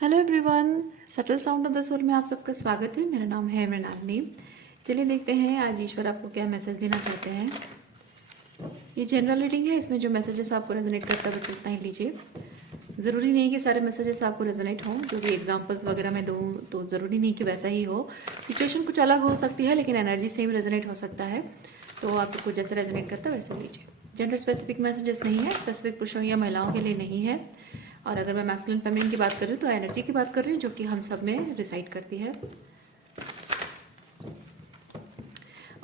Hello everyone, subtle sound of the soul में आप सबका स्वागत है। मेरा नाम है मृणालिनी। चलिए देखते हैं आज ईश्वर आपको क्या मैसेज देना चाहते हैं। ये जनरल रीडिंग है, इसमें जो मैसेजेस आपको रेजोनेट करता है बस उतना ही लीजिए। ज़रूरी नहीं कि सारे मैसेजेस आपको रेजोनेट हों। जो भी एग्जांपल्स वगैरह मैं दूँ तो ज़रूरी नहीं कि वैसा ही हो। सिचुएशन कुछ अलग हो सकती है लेकिन एनर्जी सेम रेजोनेट हो सकता है। तो आपको जैसे रेजोनेट करता है वैसे लीजिए। जेंडर स्पेसिफिक मैसेजेस नहीं है, स्पेसिफिक पुरुषों या महिलाओं के लिए नहीं है। और अगर मैं मैस्कुलिन फेमिनिन की बात कर रही हूँ तो एनर्जी की बात कर रही हूँ जो कि हम सब में रिसाइड करती है।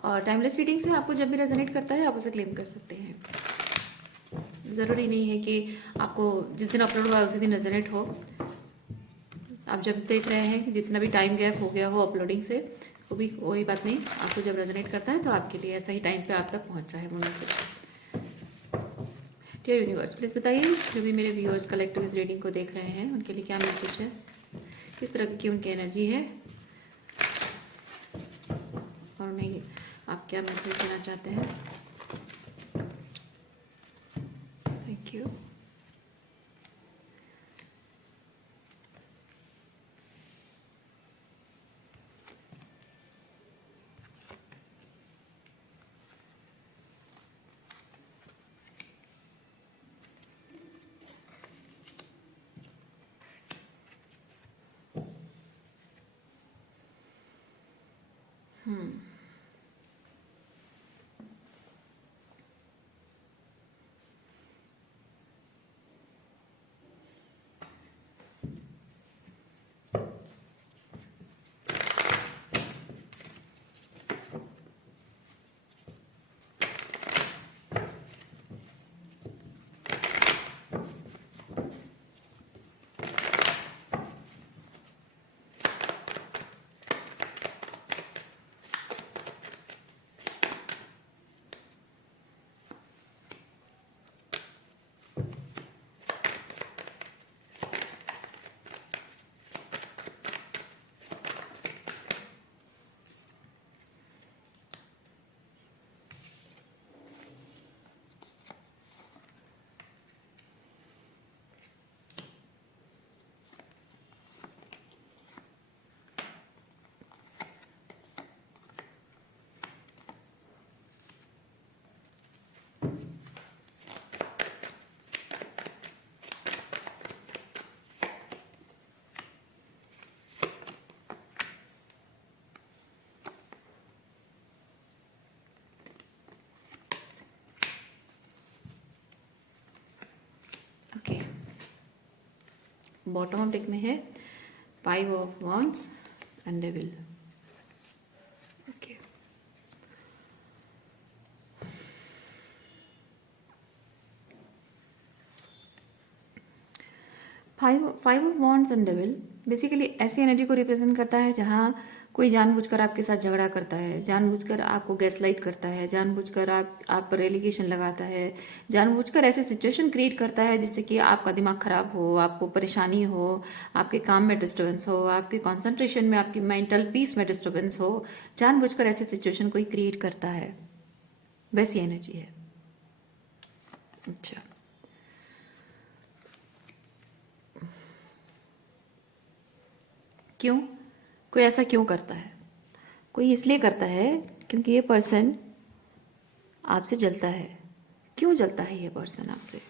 और टाइमलेस रीडिंग से आपको जब भी रेजोनेट करता है आप उसे क्लेम कर सकते हैं। ज़रूरी नहीं है कि आपको जिस दिन अपलोड हुआ उसी दिन रेजोनेट हो। आप जब देख रहे हैं कि जितना भी टाइम गैप हो गया हो अपलोडिंग से, वो भी कोई बात नहीं। आपको जब रेजोनेट करता है तो आपके लिए ऐसा ही टाइम पे आप तक पहुंचा है वो मैसेज। डियर यूनिवर्स, प्लीज़ बताइए जो भी मेरे व्यूअर्स कलेक्टिव इस रीडिंग को देख रहे हैं उनके लिए क्या मैसेज है, किस तरह की उनकी एनर्जी है और उन्हें आप क्या मैसेज देना चाहते हैं। Thank you. Okay, bottom of deck में है 5 of wands and devil. Okay, 5 of wands and devil basically ऐसी एनर्जी को रिप्रेजेंट करता है जहाँ कोई जानबूझकर आपके साथ झगड़ा करता है, जानबूझकर आपको गैसलाइट करता है, जानबूझकर आप पर एलिगेशन लगाता है, जानबूझकर ऐसे सिचुएशन क्रिएट करता है जिससे कि आपका दिमाग खराब हो, आपको परेशानी हो, आपके काम में डिस्टर्बेंस हो, आपके कंसंट्रेशन में, आपकी मेंटल पीस में डिस्टर्बेंस हो। जानबूझकर ऐसे सिचुएशन कोई क्रिएट करता है, वैसी एनर्जी है। अच्छा, क्यों? कोई ऐसा क्यों करता है? कोई इसलिए करता है क्योंकि ये पर्सन आपसे जलता है। क्यों जलता है ये पर्सन आपसे?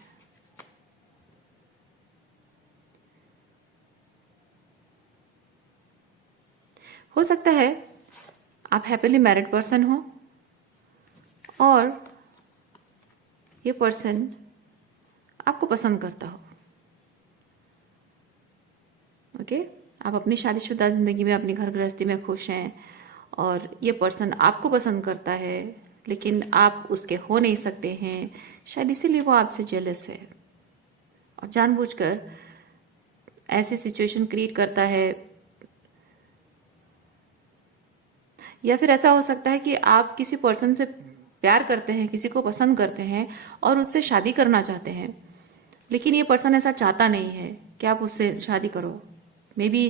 हो सकता है आप हैप्पीली मैरिड पर्सन हो और ये पर्सन आपको पसंद करता हो। ओके, आप अपनी शादीशुदा जिंदगी में, अपनी घर गृहस्थी में खुश हैं और ये पर्सन आपको पसंद करता है लेकिन आप उसके हो नहीं सकते हैं, शायद इसीलिए वो आपसे जेलस है और जानबूझकर ऐसे सिचुएशन क्रिएट करता है। या फिर ऐसा हो सकता है कि आप किसी पर्सन से प्यार करते हैं, किसी को पसंद करते हैं और उससे शादी करना चाहते हैं, लेकिन ये पर्सन ऐसा चाहता नहीं है कि आप उससे शादी करो। मे बी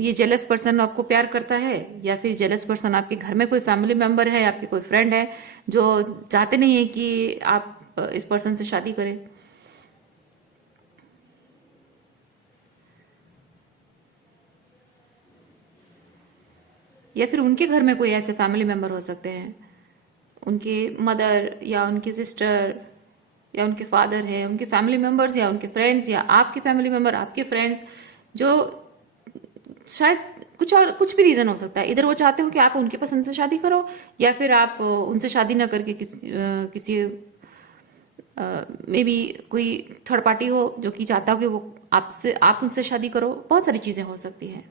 ये जेलस पर्सन आपको प्यार करता है या फिर जेलस पर्सन आपके घर में कोई फैमिली मेंबर है, आपकी कोई फ्रेंड है जो चाहते नहीं है कि आप इस पर्सन से शादी करें। या फिर उनके घर में कोई ऐसे फैमिली मेम्बर हो सकते हैं, उनके मदर या उनके सिस्टर या उनके फादर हैं, उनके फैमिली मेम्बर्स या उनके फ्रेंड्स या आपके फैमिली मेम्बर, आपके फ्रेंड्स, जो शायद कुछ भी रीज़न हो सकता है। इधर वो चाहते हो कि आप उनके पसंद से शादी करो, या फिर आप उनसे शादी ना करके किसी मे बी कोई थर्ड पार्टी हो जो कि चाहता हो कि वो आप उनसे शादी करो। बहुत सारी चीज़ें हो सकती हैं।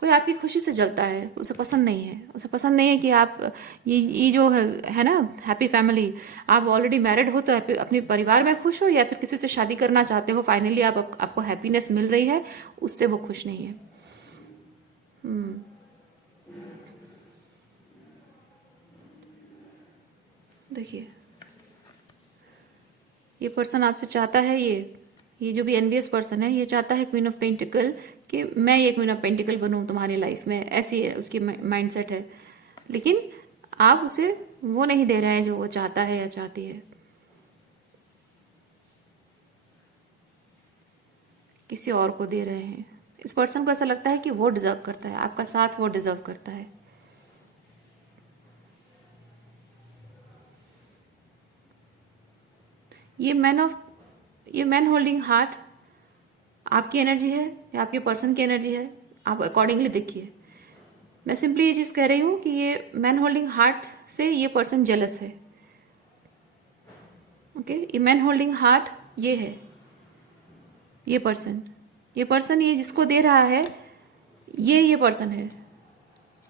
कोई आपकी खुशी से जलता है, उसे पसंद नहीं है, उसे पसंद नहीं है कि आप ये जो है ना हैप्पी फैमिली, आप ऑलरेडी मैरिड हो तो अपने परिवार में खुश हो, या फिर किसी से शादी करना चाहते हो, फाइनली आपको हैप्पीनेस मिल रही है, उससे वो खुश नहीं है। देखिए, ये पर्सन आपसे चाहता है, ये जो भी एनवियस पर्सन है, ये चाहता है क्वीन ऑफ पेंटिकल, कि मैं ये क्वीन ऑफ पेंटिकल बनूं तुम्हारी लाइफ में, ऐसी है उसकी माइंडसेट है। लेकिन आप उसे वो नहीं दे रहे हैं जो वो चाहता है या चाहती है। किसी और को दे रहे हैं। इस पर्सन को ऐसा लगता है कि वो डिजर्व करता है आपका साथ, वो डिजर्व करता है। ये मैन होल्डिंग हार्ट आपकी एनर्जी है या आपके पर्सन की एनर्जी है, आप अकॉर्डिंगली देखिए। मैं सिंपली ये चीज़ कह रही हूँ कि ये मैन होल्डिंग हार्ट से ये पर्सन जेलस है। ओके, ये मैन होल्डिंग हार्ट ये है, ये पर्सन ये जिसको दे रहा है, ये पर्सन है।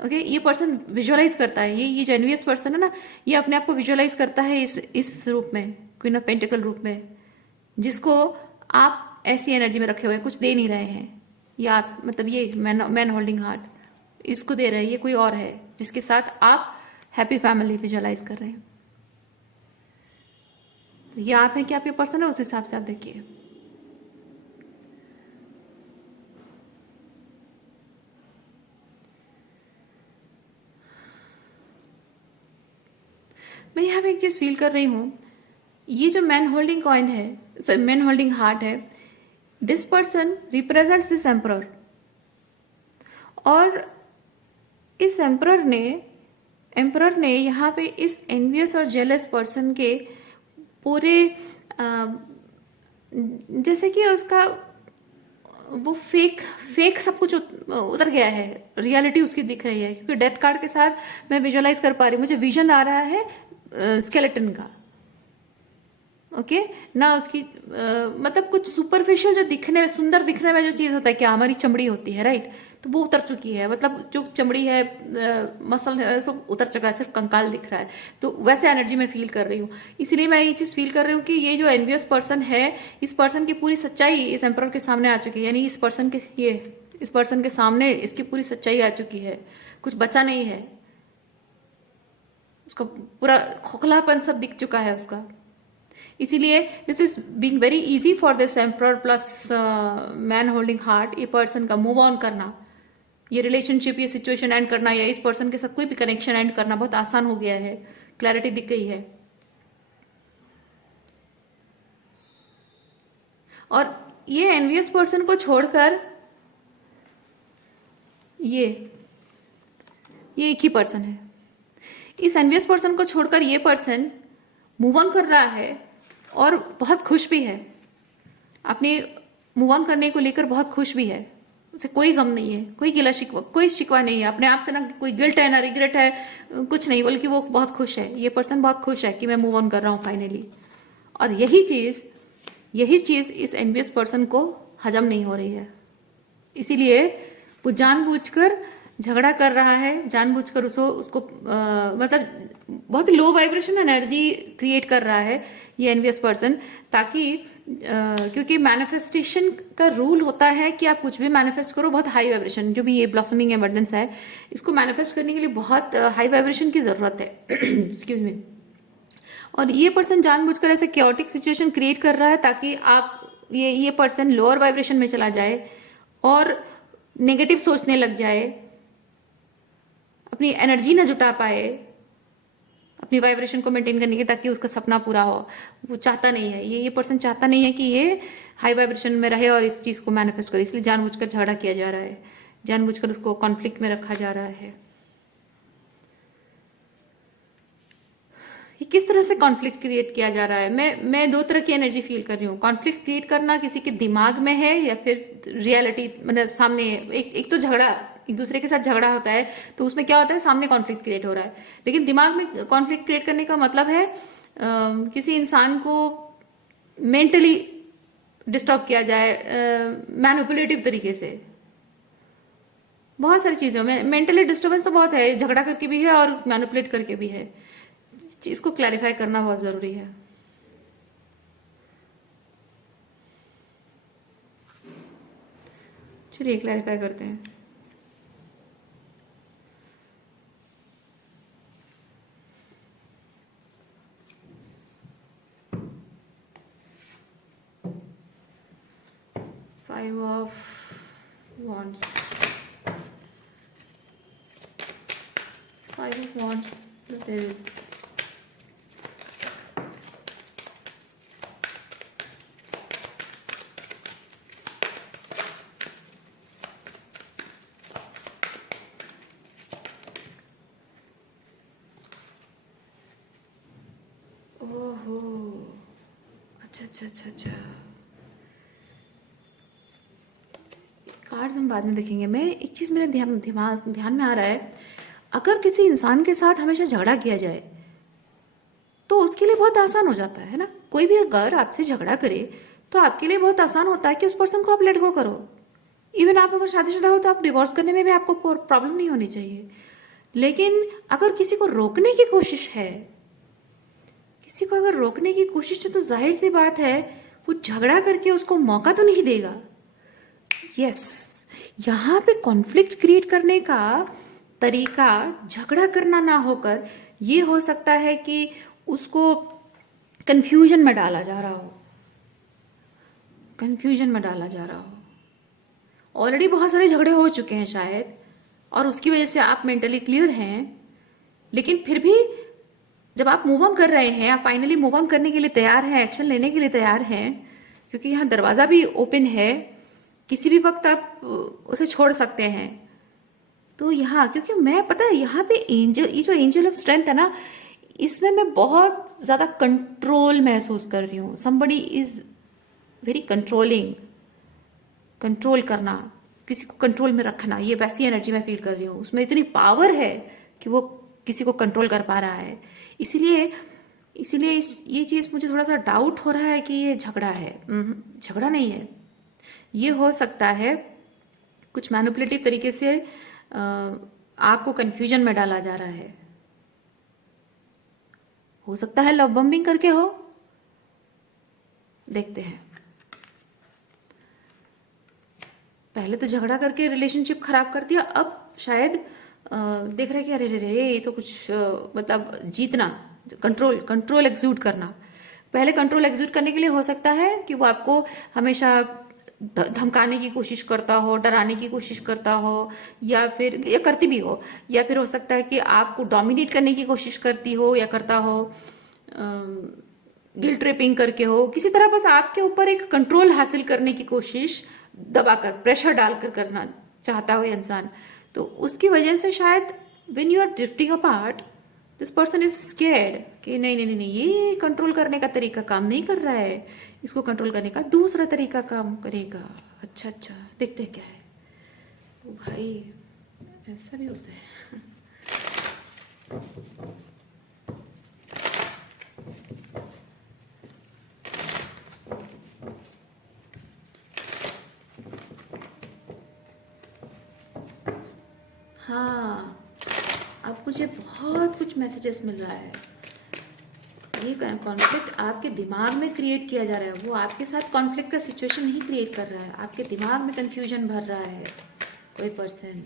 ओके, ये पर्सन विजुअलाइज करता है, ये जो एनवियस पर्सन है ना, ये अपने आप को विजुअलाइज करता है इस रूप में, क्वीन ऑफ पेंटिकल रूप में, जिसको आप ऐसी एनर्जी में रखे हुए कुछ दे नहीं रहे हैं, या आप मतलब ये मैन होल्डिंग हार्ट इसको दे रहे हैं, ये कोई और है जिसके साथ आप हैप्पी फैमिली विजुअलाइज कर रहे हैं। तो ये आप हैं कि आपके पर्सन है, उस हिसाब से आप देखिए। मैं यहाँ पे एक चीज फील कर रही हूँ, ये जो मैन होल्डिंग कॉइन है, मैन होल्डिंग हार्ट है, this person represents this emperor. और इस एम्परर ने यहाँ पे इस एनवियस और जेलस पर्सन के पूरे जैसे कि उसका वो फेक सब कुछ उतर गया है, रियलिटी उसकी दिख रही है। क्योंकि डेथ कार्ड के साथ मैं विजुअलाइज कर पा रही हूँ, मुझे विजन आ रहा है स्केलेटन का। ओके ना, उसकी मतलब कुछ सुपरफिशियल जो दिखने में, सुंदर दिखने में जो चीज़ होता है, क्या हमारी चमड़ी होती है, राइट, तो वो उतर चुकी है। मतलब जो चमड़ी है, मसल है, सब उतर चुका है, सिर्फ कंकाल दिख रहा है। तो वैसे एनर्जी में फील कर रही हूँ। इसीलिए मैं ये चीज़ फील कर रही हूँ कि ये जो एनवियस पर्सन है, इस पर्सन की पूरी सच्चाई इस एम्परर के सामने आ चुकी है। यानी इस पर्सन के सामने इसकी पूरी सच्चाई आ चुकी है, कुछ बचा नहीं है, उसका पूरा खोखलापन सब दिख चुका है उसका। इसीलिए this is being very easy for this emperor plus man holding heart, ये पर्सन का मूव ऑन करना, ये रिलेशनशिप, ये सिचुएशन एंड करना, या इस पर्सन के साथ कोई भी कनेक्शन एंड करना बहुत आसान हो गया है। क्लैरिटी दिख गई है। और ये एनवियस पर्सन को छोड़कर ये एक ही पर्सन है। इस एनवियस पर्सन को छोड़कर ये पर्सन मूव ऑन कर रहा है और बहुत खुश भी है। अपने मूव ऑन करने को लेकर बहुत खुश भी है, उसे कोई गम नहीं है, कोई गिला शिकवा, कोई शिकवा नहीं है अपने आप से, ना कोई गिल्ट है ना रिग्रेट है, कुछ नहीं, बल्कि वो बहुत खुश है। ये पर्सन बहुत खुश है कि मैं मूव ऑन कर रहा हूँ फाइनली। और यही चीज इस एनवियस पर्सन को हजम नहीं हो रही है। इसीलिए वो जानबूझकर झगड़ा कर रहा है, जानबूझकर उसको मतलब बहुत लो वाइब्रेशन एनर्जी क्रिएट कर रहा है ये एनवियस पर्सन, ताकि क्योंकि मैनिफेस्टेशन का रूल होता है कि आप कुछ भी मैनिफेस्ट करो बहुत हाई वाइब्रेशन, जो भी ये ब्लॉसमिंग एबंडेंस है, इसको मैनिफेस्ट करने के लिए बहुत हाई वाइब्रेशन की जरूरत है। Excuse me. और ये पर्सन जानबूझकर ऐसे क्योटिक सिचुएशन क्रिएट कर रहा है ताकि आप ये पर्सन लोअर वाइब्रेशन में चला जाए और नेगेटिव सोचने लग जाए, अपनी एनर्जी ना जुटा पाए अपनी वाइब्रेशन को मेंटेन करने की, ताकि उसका सपना पूरा हो। वो चाहता नहीं है, ये पर्सन चाहता नहीं है कि ये हाई वाइब्रेशन में रहे और इस चीज़ को मैनिफेस्ट करे, इसलिए जानबूझकर झगड़ा किया जा रहा है। जानबूझकर उसको कॉन्फ्लिक्ट में रखा जा रहा है। ये किस तरह से कॉन्फ्लिक्ट क्रिएट किया जा रहा है? मैं दो तरह की एनर्जी फील कर रही हूँ। कॉन्फ्लिक्ट क्रिएट करना किसी के दिमाग में है या फिर रियलिटी मतलब सामने एक तो झगड़ा, एक दूसरे के साथ झगड़ा होता है तो उसमें क्या होता है, सामने कॉन्फ्लिक्ट क्रिएट हो रहा है। लेकिन दिमाग में कॉन्फ्लिक्ट क्रिएट करने का मतलब है किसी इंसान को मेंटली डिस्टर्ब किया जाए मैनिपुलेटिव तरीके से। बहुत सारी चीज़ों में मेंटली डिस्टर्बेंस तो बहुत है, झगड़ा करके भी है और मैनिपुलेट करके भी है। चीज को क्लैरिफाई करना बहुत जरूरी है। चलिए क्लैरिफाई करते हैं। Five of wands, five of wands, the devil, ओहो अच्छा अच्छा अच्छा अच्छा, कार्ड्स हम बाद में देखेंगे। मैं एक चीज़ मेरे ध्यान में आ रहा है, अगर किसी इंसान के साथ हमेशा झगड़ा किया जाए तो उसके लिए बहुत आसान हो जाता है ना। कोई भी अगर आपसे झगड़ा करे तो आपके लिए बहुत आसान होता है कि उस पर्सन को आप लेट गो करो। इवन आप अगर शादीशुदा हो तो आप डिवोर्स करने में भी आपको प्रॉब्लम नहीं होनी चाहिए। लेकिन अगर किसी को रोकने की कोशिश है, किसी को अगर रोकने की कोशिश है तो जाहिर सी बात है वो झगड़ा करके उसको मौका तो नहीं देगा। यस, यहाँ पे कॉन्फ्लिक्ट क्रिएट करने का तरीका झगड़ा करना ना होकर ये हो सकता है कि उसको कंफ्यूजन में डाला जा रहा हो, कंफ्यूजन में डाला जा रहा हो। ऑलरेडी बहुत सारे झगड़े हो चुके हैं शायद और उसकी वजह से आप मेंटली क्लियर हैं, लेकिन फिर भी जब आप मूव ऑन कर रहे हैं, आप फाइनली मूव ऑन करने के लिए तैयार हैं, एक्शन लेने के लिए तैयार हैं, क्योंकि यहाँ दरवाजा भी ओपन है, किसी भी वक्त आप उसे छोड़ सकते हैं। तो यहाँ क्योंकि मैं पता है यहाँ पे एंजल, ये जो एंजल ऑफ स्ट्रेंथ है ना, इसमें मैं बहुत ज़्यादा कंट्रोल महसूस कर रही हूँ। Somebody is very controlling, control करना, किसी को कंट्रोल में रखना, ये वैसी एनर्जी मैं फील कर रही हूँ। उसमें इतनी पावर है कि वो किसी को कंट्रोल कर पा रहा है। इसीलिए इसीलिए ये चीज़ मुझे थोड़ा सा डाउट हो रहा है कि ये झगड़ा है। झगड़ा नहीं है, ये हो सकता है कुछ मैनिपुलेटिव तरीके से आपको कंफ्यूजन में डाला जा रहा है। हो सकता है लव बम्बिंग करके हो, देखते हैं। पहले तो झगड़ा करके रिलेशनशिप खराब कर दिया, अब शायद देख रहे कि अरे रे रे ये तो कुछ मतलब जीतना, कंट्रोल एग्जीक्यूट करना। पहले कंट्रोल एग्जीक्यूट करने के लिए हो सकता है कि वो आपको हमेशा धमकाने की कोशिश करता हो, डराने की कोशिश करता हो, या फिर या करती भी हो, या फिर हो सकता है कि आपको डोमिनेट करने की कोशिश करती हो या करता हो, गिल्ट ट्रिपिंग करके हो, किसी तरह बस आपके ऊपर एक कंट्रोल हासिल करने की कोशिश दबाकर, प्रेशर डालकर करना चाहता हो इंसान। तो उसकी वजह से शायद when you are drifting apart, this person is scared कि नहीं नहीं नहीं, ये कंट्रोल करने का तरीका काम नहीं कर रहा है, इसको कंट्रोल करने का दूसरा तरीका काम करेगा। अच्छा अच्छा, देखते हैं क्या है। ओ भाई, ऐसा भी होता है। हाँ, अब मुझे बहुत कुछ मैसेजेस मिल रहा है। ये कॉन्फ्लिक्ट आपके दिमाग में क्रिएट किया जा रहा है, वो आपके साथ कॉन्फ्लिक्ट का सिचुएशन नहीं क्रिएट कर रहा है, आपके दिमाग में कंफ्यूजन भर रहा है कोई पर्सन।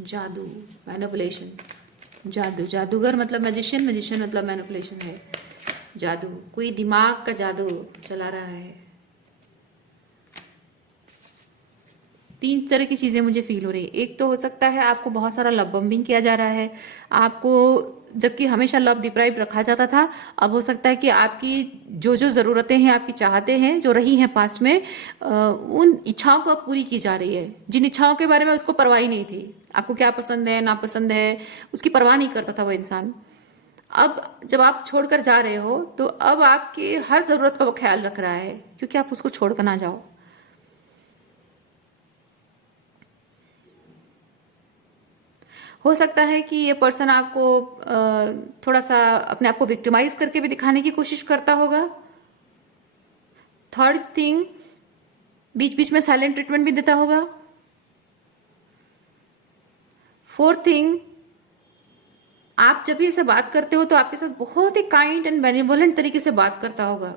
जादू, मैनिपुलेशन, जादू, जादूगर मतलब मैजिशियन, मैजिशियन मतलब मैनिपुलेशन है। जादू, कोई दिमाग का जादू चला रहा है। तीन तरह की चीज़ें मुझे फील हो रही है। एक तो हो सकता है आपको बहुत सारा लव बम्बिंग किया जा रहा है, आपको जबकि हमेशा लव डिप्राइव रखा जाता था, अब हो सकता है कि आपकी जो जो ज़रूरतें हैं, आपकी चाहते हैं जो रही हैं पास्ट में, उन इच्छाओं को अब पूरी की जा रही है। जिन इच्छाओं के बारे में उसको परवाह ही नहीं थी, आपको क्या पसंद है नापसंद है उसकी परवाह नहीं करता था वो इंसान, अब जब आप छोड़कर जा रहे हो तो अब आपकी हर ज़रूरत का वो ख्याल रख रहा है, क्योंकि आप उसको छोड़कर ना जाओ। हो सकता है कि ये पर्सन आपको थोड़ा सा अपने आप को विक्टिमाइज करके भी दिखाने की कोशिश करता होगा। थर्ड थिंग, बीच बीच में साइलेंट ट्रीटमेंट भी देता होगा। फोर्थ थिंग, आप जब भी ऐसे बात करते हो तो आपके साथ बहुत ही काइंड एंड बेनिवोलेंट तरीके से बात करता होगा।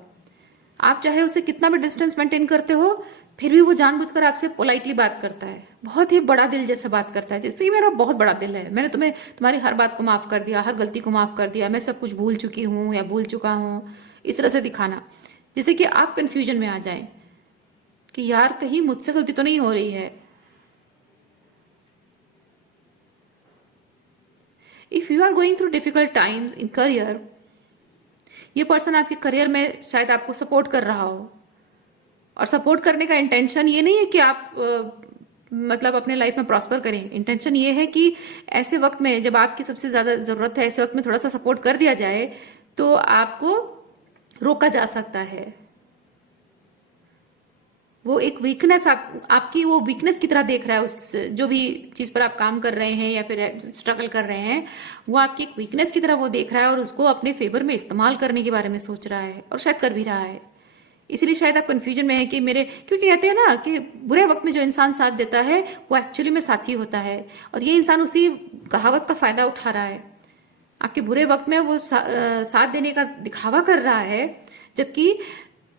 आप चाहे उससे कितना भी डिस्टेंस मेंटेन करते हो, फिर भी वो जानबूझकर आपसे पोलाइटली बात करता है, बहुत ही बड़ा दिल जैसे बात करता है, जैसे कि मेरा बहुत बड़ा दिल है, मैंने तुम्हें तुम्हारी हर बात को माफ कर दिया, हर गलती को माफ कर दिया, मैं सब कुछ भूल चुकी हूँ या भूल चुका हूँ, इस तरह से दिखाना, जिससे कि आप कंफ्यूजन में आ जाएं कि यार कहीं मुझसे गलती तो नहीं हो रही है। If you are going through difficult times in career, ये पर्सन आपके करियर में शायद आपको सपोर्ट कर रहा हो, और सपोर्ट करने का इंटेंशन ये नहीं है कि आप मतलब अपने लाइफ में प्रॉस्पर करें। इंटेंशन ये है कि ऐसे वक्त में जब आपकी सबसे ज्यादा जरूरत है, ऐसे वक्त में थोड़ा सा सपोर्ट कर दिया जाए तो आपको रोका जा सकता है। वो एक वीकनेस आपकी वो वीकनेस की तरह देख रहा है, उस जो भी चीज पर आप काम कर रहे हैं या फिर स्ट्रगल कर रहे हैं, वो आपकी एक वीकनेस की तरह वो देख रहा है और उसको अपने फेवर में इस्तेमाल करने के बारे में सोच रहा है, और शायद कर भी रहा है। इसीलिए शायद आप कंफ्यूजन में है कि मेरे, क्योंकि कहते हैं ना कि बुरे वक्त में जो इंसान साथ देता है वो एक्चुअली में साथी होता है, और ये इंसान उसी कहावत का फायदा उठा रहा है। आपके बुरे वक्त में वो साथ देने का दिखावा कर रहा है, जबकि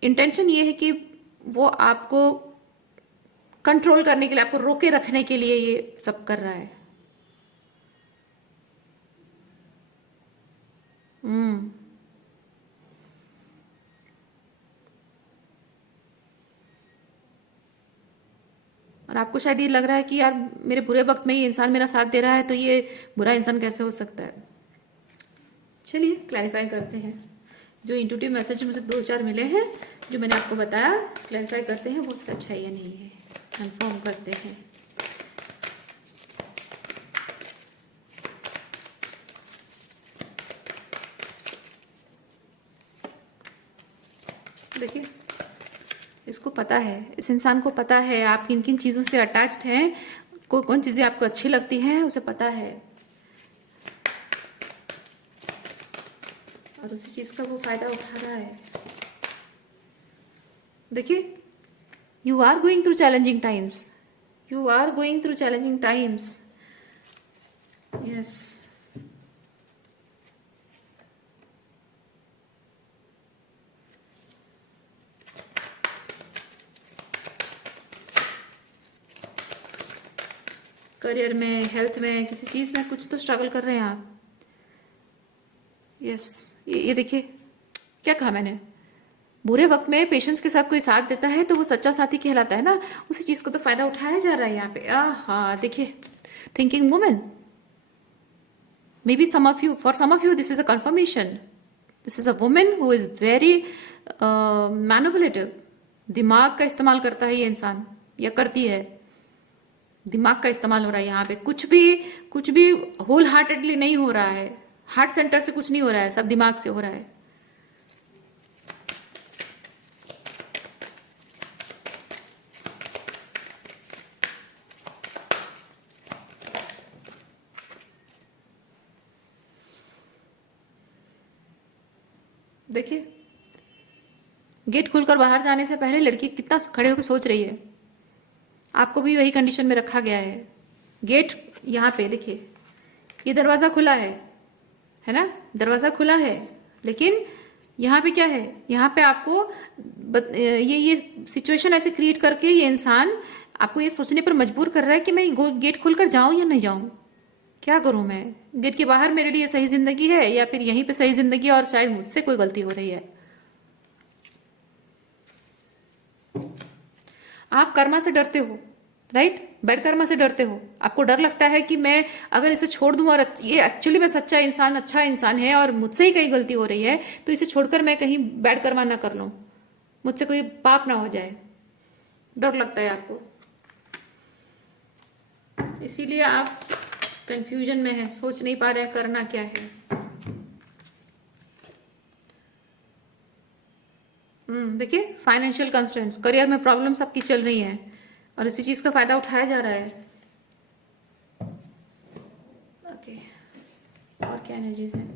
इंटेंशन ये है कि वो आपको कंट्रोल करने के लिए, आपको रोके रखने के लिए ये सब कर रहा है। हम्म। और आपको शायद ये लग रहा है कि यार मेरे बुरे वक्त में ये इंसान मेरा साथ दे रहा है, तो ये बुरा इंसान कैसे हो सकता है। चलिए क्लैरिफाई करते हैं। जो इंट्यूटिव मैसेज मुझे 2-4 मिले हैं, जो मैंने आपको बताया, क्लैरिफाई करते हैं वो सच है या नहीं है, कंफर्म करते हैं। देखिए, इसको पता है, इस इंसान को पता है आप किन किन चीज़ों से अटैच्ड हैं, कौन कौन चीज़ें आपको अच्छी लगती हैं, उसे पता है, और उसी चीज़ का वो फायदा उठा रहा है। देखिए, you are going through challenging times, you are going through challenging times. Yes, career में, हेल्थ में, किसी चीज़ में कुछ तो स्ट्रगल कर रहे हैं आप। यस, ये देखिए क्या कहा मैंने, बुरे वक्त में पेशेंस के साथ कोई साथ देता है तो वो सच्चा साथी कहलाता है ना, उसी चीज़ का तो फायदा उठाया जा रहा है यहाँ पे। हाँ देखिए, thinking women, may be some of you, for some of you this is a confirmation, this is a women who is very manipulative. दिमाग का इस्तेमाल करता है ये इंसान, या करती है, दिमाग का इस्तेमाल हो रहा है यहाँ पे, कुछ भी होल हार्टेडली नहीं हो रहा है, हार्ट सेंटर से कुछ नहीं हो रहा है, सब दिमाग से हो रहा है। देखिए, गेट खुलकर बाहर जाने से पहले लड़की कितना खड़े होकर सोच रही है, आपको भी वही कंडीशन में रखा गया है। गेट यहाँ पे देखिए, ये दरवाज़ा खुला है ना, दरवाज़ा खुला है, लेकिन यहाँ पे क्या है, यहाँ पे आपको ये सिचुएशन ऐसे क्रिएट करके ये इंसान आपको ये सोचने पर मजबूर कर रहा है कि मैं गेट खोलकर जाऊं या नहीं जाऊं, क्या करूं मैं, गेट के बाहर मेरे लिए सही जिंदगी है या फिर यहीं पे सही जिंदगी है और शायद मुझसे कोई गलती हो रही है। आप कर्मा से डरते हो, राइट, बैड कर्मा से डरते हो, आपको डर लगता है कि मैं अगर इसे छोड़ दूं और ये एक्चुअली में सच्चा इंसान, अच्छा इंसान है और मुझसे ही कहीं गलती हो रही है, तो इसे छोड़कर मैं कहीं बैड कर्मा ना कर लूं, मुझसे कोई पाप ना हो जाए, डर लगता है आपको। इसीलिए आप कंफ्यूजन में है, सोच नहीं पा रहे हैं करना क्या है। देखिए, फाइनेंशियल कंस्ट्रेंट्स, करियर में प्रॉब्लम्स आपकी चल रही हैं और इसी चीज का फायदा उठाया जा रहा है। ओके, और क्या एनर्जीज है?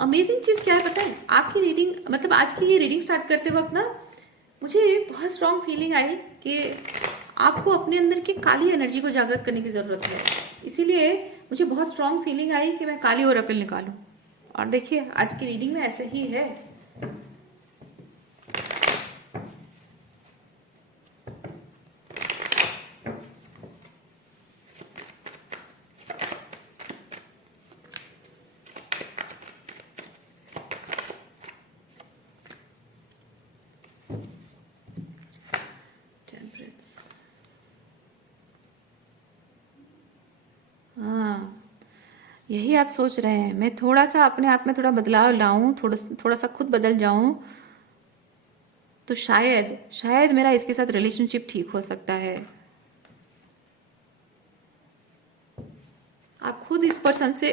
अमेजिंग चीज क्या है पता है, आपकी रीडिंग, मतलब आज की ये रीडिंग स्टार्ट करते वक्त ना मुझे बहुत स्ट्रांग फीलिंग आई कि आपको अपने अंदर की काली एनर्जी को जागृत करने की जरूरत है। इसीलिए मुझे बहुत स्ट्रांग फीलिंग आई कि मैं काली ओरेकल निकालूं। और देखिए, आज की रीडिंग में ऐसे ही है। हाँ, यही आप सोच रहे हैं, मैं थोड़ा सा अपने आप में थोड़ा बदलाव लाऊं, थोड़ा सा खुद बदल जाऊं, तो शायद शायद मेरा इसके साथ रिलेशनशिप ठीक हो सकता है। आप खुद इस पर्सन से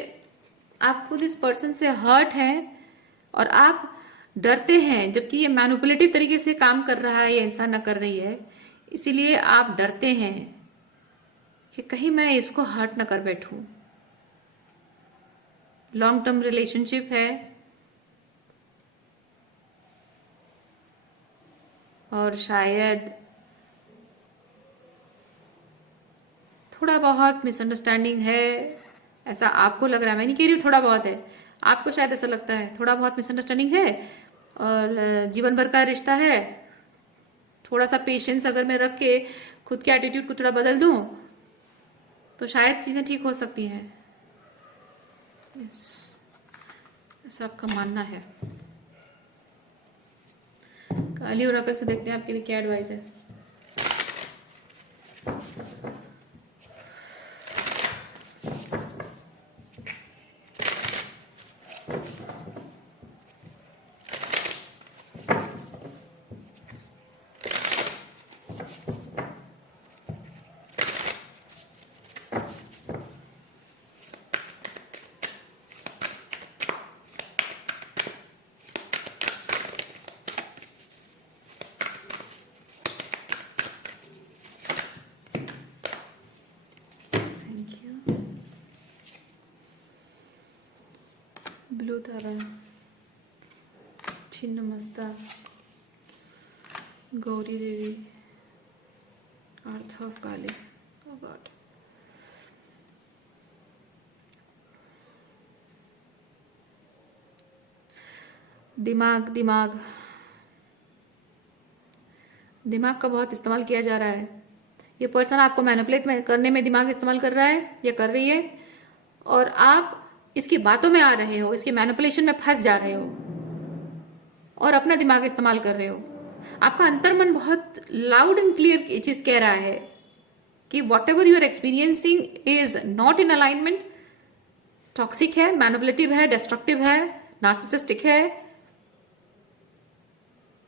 आप खुद इस पर्सन से हर्ट हैं और आप डरते हैं, जबकि ये मैनिपुलेटिव तरीके से काम कर रहा है, ये इंसान ना कर रही है, इसीलिए आप डरते हैं कि कहीं मैं इसको हर्ट ना कर बैठूं। लॉन्ग टर्म रिलेशनशिप है और शायद थोड़ा बहुत मिसअंडरस्टैंडिंग है, ऐसा आपको लग रहा है। मैं नहीं कह रही हूँ थोड़ा बहुत है, आपको शायद ऐसा लगता है थोड़ा बहुत मिसअंडरस्टैंडिंग है और जीवन भर का रिश्ता है। थोड़ा सा पेशेंस अगर मैं रख के खुद के एटीट्यूड को थोड़ा बदल दूं तो शायद चीजें ठीक हो सकती हैं। यस, ऐसा आपका मानना है। काली ओरेकल से देखते हैं आपके लिए क्या एडवाइस है। Blue Tara, Chhinnamasta, Gauri Devi, earth of Kali. Oh God, दिमाग दिमाग दिमाग का बहुत इस्तेमाल किया जा रहा है। ये पर्सन आपको मैनिपुलेट करने में दिमाग इस्तेमाल कर रहा है या कर रही है, और आप इसकी बातों में आ रहे हो, इसके मैनिपुलेशन में फंस जा रहे हो और अपना दिमाग इस्तेमाल कर रहे हो। आपका अंतर्मन बहुत लाउड एंड क्लियर ये चीज कह रहा है कि whatever you are experiencing is not in alignment, toxic है, मैनिपुलेटिव है, डिस्ट्रक्टिव है, नार्सिसिस्टिक है,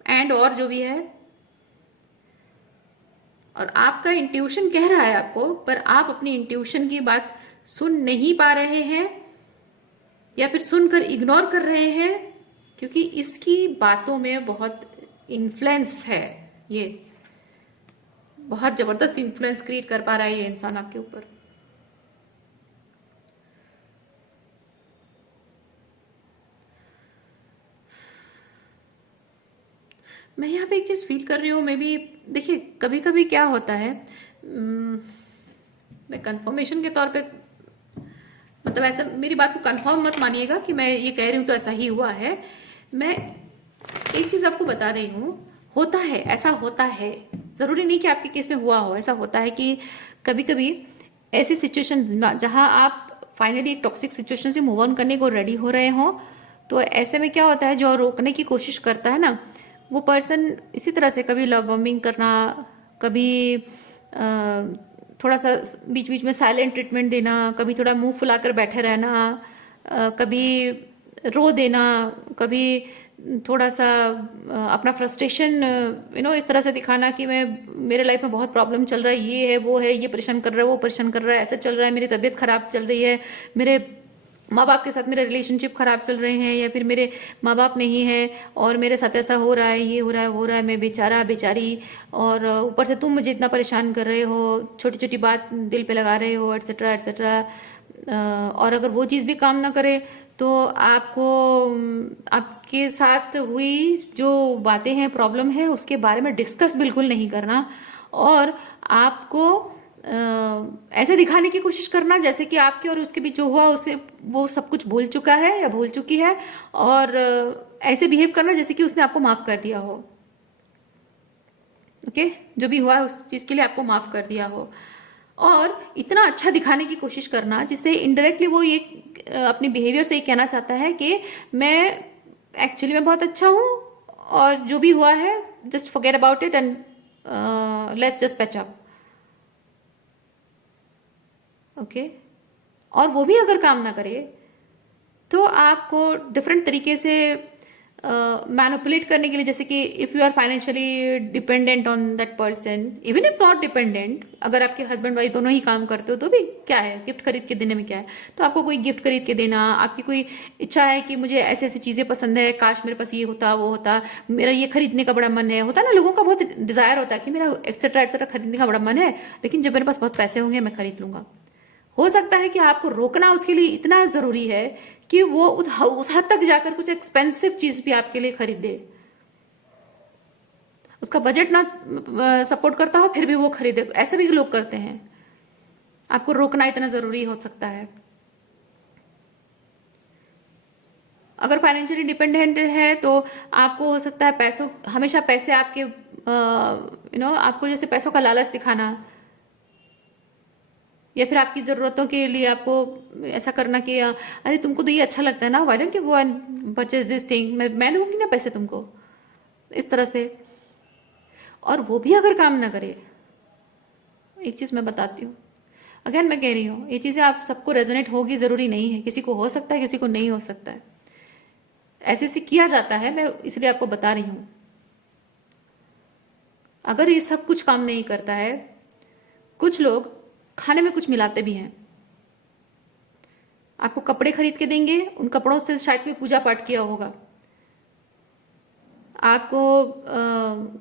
एंड और जो भी है। और आपका इंट्यूशन कह रहा है आपको, पर आप अपनी इंट्यूशन की बात सुन नहीं पा रहे हैं या फिर सुनकर इग्नोर कर रहे हैं, क्योंकि इसकी बातों में बहुत इन्फ्लुएंस है। ये बहुत जबरदस्त इन्फ्लुएंस क्रिएट कर पा रहा है ये इंसान आपके ऊपर। मैं यहाँ पे एक चीज फील कर रही हूँ, मे बी देखिए कभी कभी क्या होता है, मैं कंफर्मेशन के तौर पे, मतलब ऐसा मेरी बात को कंफर्म मत मानिएगा कि मैं ये कह रही हूँ तो ऐसा ही हुआ है। मैं एक चीज आपको बता रही हूँ, होता है, ऐसा होता है, जरूरी नहीं कि आपके केस में हुआ हो। ऐसा होता है कि कभी कभी ऐसी सिचुएशन जहां आप फाइनली एक टॉक्सिक सिचुएशन से मूव ऑन करने को रेडी हो रहे हो, तो ऐसे में क्या होता है, जो रोकने की कोशिश करता है ना, वो पर्सन इसी तरह से कभी लव बॉम्बिंग करना, कभी थोड़ा सा बीच बीच में साइलेंट ट्रीटमेंट देना, कभी थोड़ा मुंह फुलाकर बैठे रहना, कभी रो देना, कभी थोड़ा सा अपना फ्रस्ट्रेशन इस तरह से दिखाना कि मैं, मेरे लाइफ में बहुत प्रॉब्लम चल रहा है, ये है वो है, ये परेशान कर रहा है, वो परेशान कर रहा है, ऐसा चल रहा है, मेरी तबीयत खराब चल रही है, मेरे माँ बाप के साथ मेरे रिलेशनशिप खराब चल रहे हैं, या फिर मेरे माँ बाप नहीं है और मेरे साथ ऐसा हो रहा है, ये हो रहा है, वो हो रहा है, मैं बेचारा बेचारी, और ऊपर से तुम मुझे इतना परेशान कर रहे हो, छोटी छोटी बात दिल पे लगा रहे हो, एट्सेट्रा एट्सेट्रा। और अगर वो चीज़ भी काम ना करे तो आपको आपके साथ हुई जो बातें हैं, प्रॉब्लम है, उसके बारे में डिस्कस बिल्कुल नहीं करना, और आपको ऐसे दिखाने की कोशिश करना जैसे कि आपके और उसके बीच जो हुआ उसे वो सब कुछ भूल चुका है या भूल चुकी है, और ऐसे बिहेव करना जैसे कि उसने आपको माफ कर दिया हो। ओके, जो भी हुआ है उस चीज के लिए आपको माफ कर दिया हो, और इतना अच्छा दिखाने की कोशिश करना जिससे इनडायरेक्टली वो ये अपने बिहेवियर से ये कहना चाहता है कि मैं एक्चुअली मैं बहुत अच्छा हूँ, और जो भी हुआ है just forget about it and let's just patch up. Okay, और वो भी अगर काम ना करे तो आपको डिफरेंट तरीके से मैनिपुलेट करने के लिए, जैसे कि if you are financially dependent on that person, even if not dependent, अगर आपके हस्बैंड वाइफ दोनों ही काम करते हो तो भी क्या है, गिफ्ट खरीद के देने में क्या है, तो आपको कोई गिफ्ट खरीद के देना, आपकी कोई इच्छा है कि मुझे ऐसी ऐसी चीज़ें पसंद है, काश मेरे पास ये होता वो होता, मेरा ये खरीदने का बड़ा मन है, होता ना लोगों का बहुत डिज़ायर होता है कि मेरा एक्सेट्रा एक्सेट्रा खरीदने का बड़ा मन है, लेकिन जब मेरे पास बहुत पैसे होंगे मैं खरीद लूंगा। हो सकता है कि आपको रोकना उसके लिए इतना जरूरी है कि वो उस हद तक जाकर कुछ एक्सपेंसिव चीज भी आपके लिए खरीदे, उसका बजट ना सपोर्ट करता हो फिर भी वो खरीदे, ऐसे भी लोग करते हैं। आपको रोकना इतना जरूरी हो सकता है। अगर फाइनेंशियली डिपेंडेंट है तो आपको हो सकता है पैसों, हमेशा पैसे आपके आपको जैसे पैसों का लालच दिखाना, या फिर आपकी ज़रूरतों के लिए आपको ऐसा करना कि अरे तुमको तो ये अच्छा लगता है ना, why don't you go and purchase this thing, मैं दूंगी ना पैसे तुमको, इस तरह से। और वो भी अगर काम ना करे, एक चीज़ मैं बताती हूँ, अगेन मैं कह रही हूँ, ये चीज़ें आप सबको रेजोनेट होगी ज़रूरी नहीं है, किसी को हो सकता है किसी को नहीं हो सकता है, ऐसे ऐसे किया जाता है, मैं इसलिए आपको बता रही हूँ। अगर ये सब कुछ काम नहीं करता है, कुछ लोग खाने में कुछ मिलाते भी हैं। आपको कपड़े खरीद के देंगे, उन कपड़ों से शायद कोई पूजा पाठ किया होगा। आपको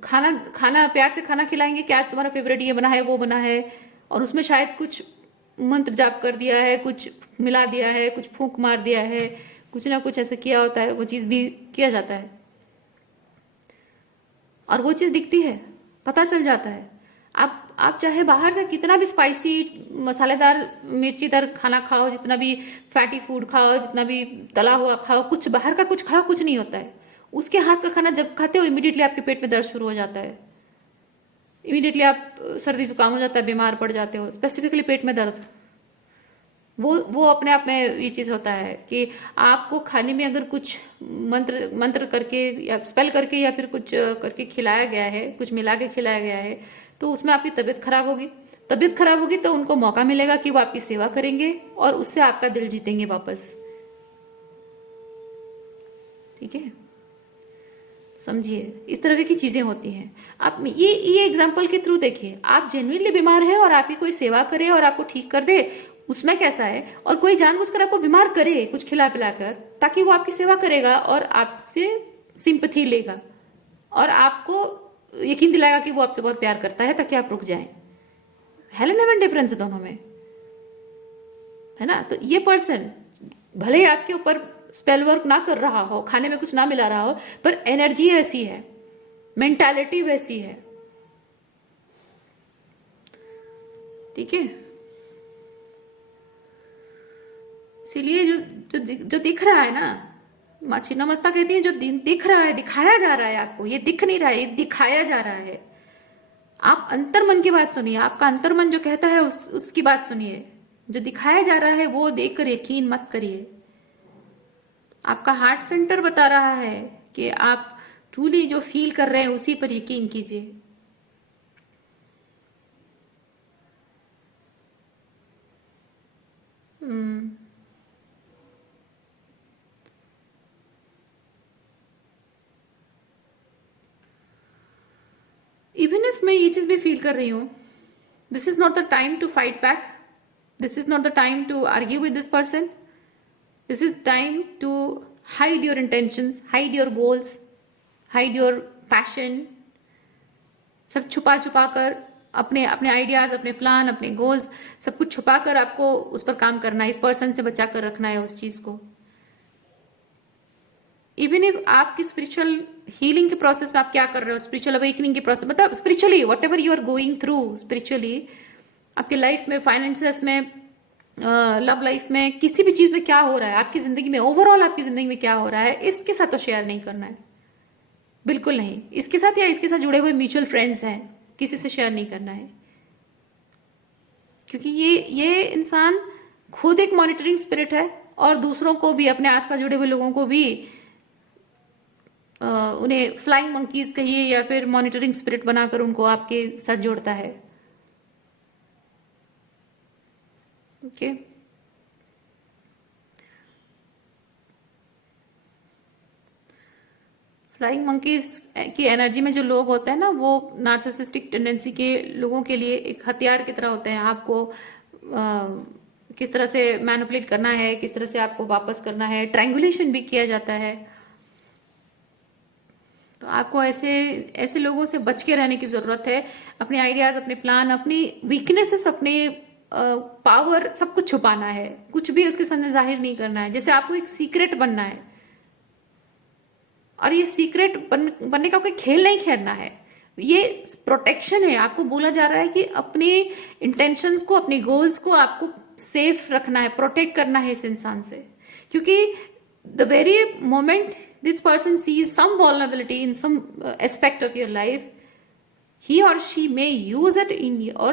खाना खाना प्यार से खाना खिलाएंगे, क्या तुम्हारा फेवरेट ये बना है वो बना है, और उसमें शायद कुछ मंत्र जाप कर दिया है, कुछ मिला दिया है, कुछ फूंक मार दिया है, कुछ ना कुछ ऐसा किया होता है, वो चीज़ भी किया जाता है, और वो चीज़ दिखती है, पता चल जाता है। आप चाहे बाहर से कितना भी स्पाइसी मसालेदार मिर्चीदार खाना खाओ, जितना भी फैटी फूड खाओ, जितना भी तला हुआ खाओ, कुछ बाहर का कुछ खाओ, कुछ नहीं होता है। उसके हाथ का खाना जब खाते हो इमीडिएटली आपके पेट में दर्द शुरू हो जाता है, इमीडिएटली आप सर्दी जुकाम हो जाता है, बीमार पड़ जाते हो, स्पेसिफिकली पेट में दर्द। वो अपने आप में ये चीज़ होता है कि आपको खाने में अगर कुछ मंत्र मंत्र करके या स्पेल करके या फिर कुछ करके खिलाया गया है, कुछ मिला के खिलाया गया है, तो उसमें आपकी तबीयत खराब होगी। तबीयत खराब होगी तो उनको मौका मिलेगा कि वो आपकी सेवा करेंगे और उससे आपका दिल जीतेंगे वापस। ठीक है, समझिए, इस तरह की चीजें होती हैं। आप ये एग्जाम्पल के थ्रू देखिए, आप जेन्युइनली बीमार है और आपकी कोई सेवा करे और आपको ठीक कर दे, उसमें कैसा है, और कोई जानबूझकर आपको बीमार करे कुछ खिला पिलाकर ताकि वो आपकी सेवा करेगा और आपसे सिंपथी लेगा और आपको यकीन दिलाएगा कि वो आपसे बहुत प्यार करता है ताकि आप रुक जाएं। हेलन हेवन डिफरेंस है दोनों में, है ना। तो ये पर्सन भले ही आपके ऊपर स्पेल वर्क ना कर रहा हो, खाने में कुछ ना मिला रहा हो, पर एनर्जी वैसी है, मेंटालिटी वैसी है। ठीक है, इसीलिए जो दिख रहा है ना, माँ छिन्नमस्ता कहती है, जो दिख रहा है, दिखाया जा रहा है आपको, ये दिख नहीं रहा है, ये दिखाया जा रहा है। आप अंतर मन की बात सुनिए, आपका अंतर मन जो कहता है उसकी बात सुनिए। जो दिखाया जा रहा है वो देखकर यकीन मत करिए। आपका हार्ट सेंटर बता रहा है कि आप ट्रूली जो फील कर रहे हैं उसी पर यकीन कीजिए। इवन इफ मैं ये चीज भी फील कर रही हूँ, this is not the time to fight back, this is not the time to argue with this person, this is time to hide your intentions, hide your goals, hide your passion, सब छुपा छुपा कर अपने अपने ideas, अपने plan, अपने goals, सब कुछ छुपा कर आपको उस पर काम करना है, इस पर्सन से बचा कर रखना है उस चीज को। इवन इफ आपकी स्पिरिचुअल हीलिंग के प्रोसेस में आप क्या कर रहे हो, स्पिरिचुअल अवेकनिंग के प्रोसेस, मतलब spiritually whatever you are going through spiritually, आपके लाइफ में, फाइनेंशियल्स में, लव लाइफ में, किसी भी चीज में क्या हो रहा है आपकी जिंदगी में, ओवरऑल आपकी जिंदगी में क्या हो रहा है, इसके साथ तो शेयर नहीं करना है, बिल्कुल नहीं। इसके साथ या इसके साथ जुड़े हुए म्यूचुअल फ्रेंड्स हैं, किसी से शेयर नहीं करना है, क्योंकि ये इंसान खुद एक मॉनिटरिंग स्पिरिट है और दूसरों को भी, अपने आसपास जुड़े हुए लोगों को भी उन्हें फ्लाइंग मंकीज कहिए या फिर मॉनिटरिंग स्पिरिट बनाकर उनको आपके साथ जोड़ता है। ओके, फ्लाइंग मंकीज की एनर्जी में जो लोग होते हैं ना, वो नार्सिसिस्टिक टेंडेंसी के लोगों के लिए एक हथियार की तरह होते हैं। आपको किस तरह से मैनिपुलेट करना है, किस तरह से आपको वापस करना है, ट्रायंगुलेशन भी किया जाता है। तो आपको ऐसे ऐसे लोगों से बच के रहने की जरूरत है। अपने आइडियाज, अपने प्लान, अपनी वीकनेसेस, अपने पावर, सब कुछ छुपाना है, कुछ भी उसके सामने जाहिर नहीं करना है। जैसे आपको एक सीक्रेट बनना है, और ये सीक्रेट बनने का कोई खेल नहीं खेलना है, ये प्रोटेक्शन है। आपको बोला जा रहा है कि अपने इंटेंशंस को, अपने गोल्स को आपको सेफ रखना है, प्रोटेक्ट करना है इस इंसान से, क्योंकि the very moment this person sees some vulnerability in some aspect of your life, he or she may use it in your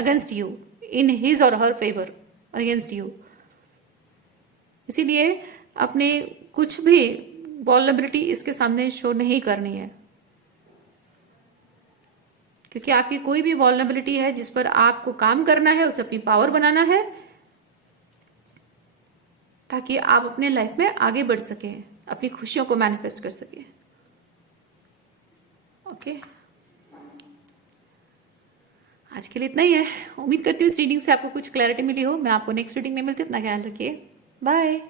against you, in his or her favor, against you। इसीलिए अपने कुछ भी vulnerability इसके सामने show नहीं करनी है, क्योंकि आपकी कोई भी vulnerability है जिस पर आपको काम करना है, उसे अपनी पावर बनाना है, ताकि आप अपने लाइफ में आगे बढ़ सकें, अपनी खुशियों को मैनिफेस्ट कर सकें। ओके, आज के लिए इतना ही है। उम्मीद करती हूँ इस रीडिंग से आपको कुछ क्लैरिटी मिली हो। मैं आपको नेक्स्ट रीडिंग में मिलती हूँ। अपना ख्याल रखिए। बाय।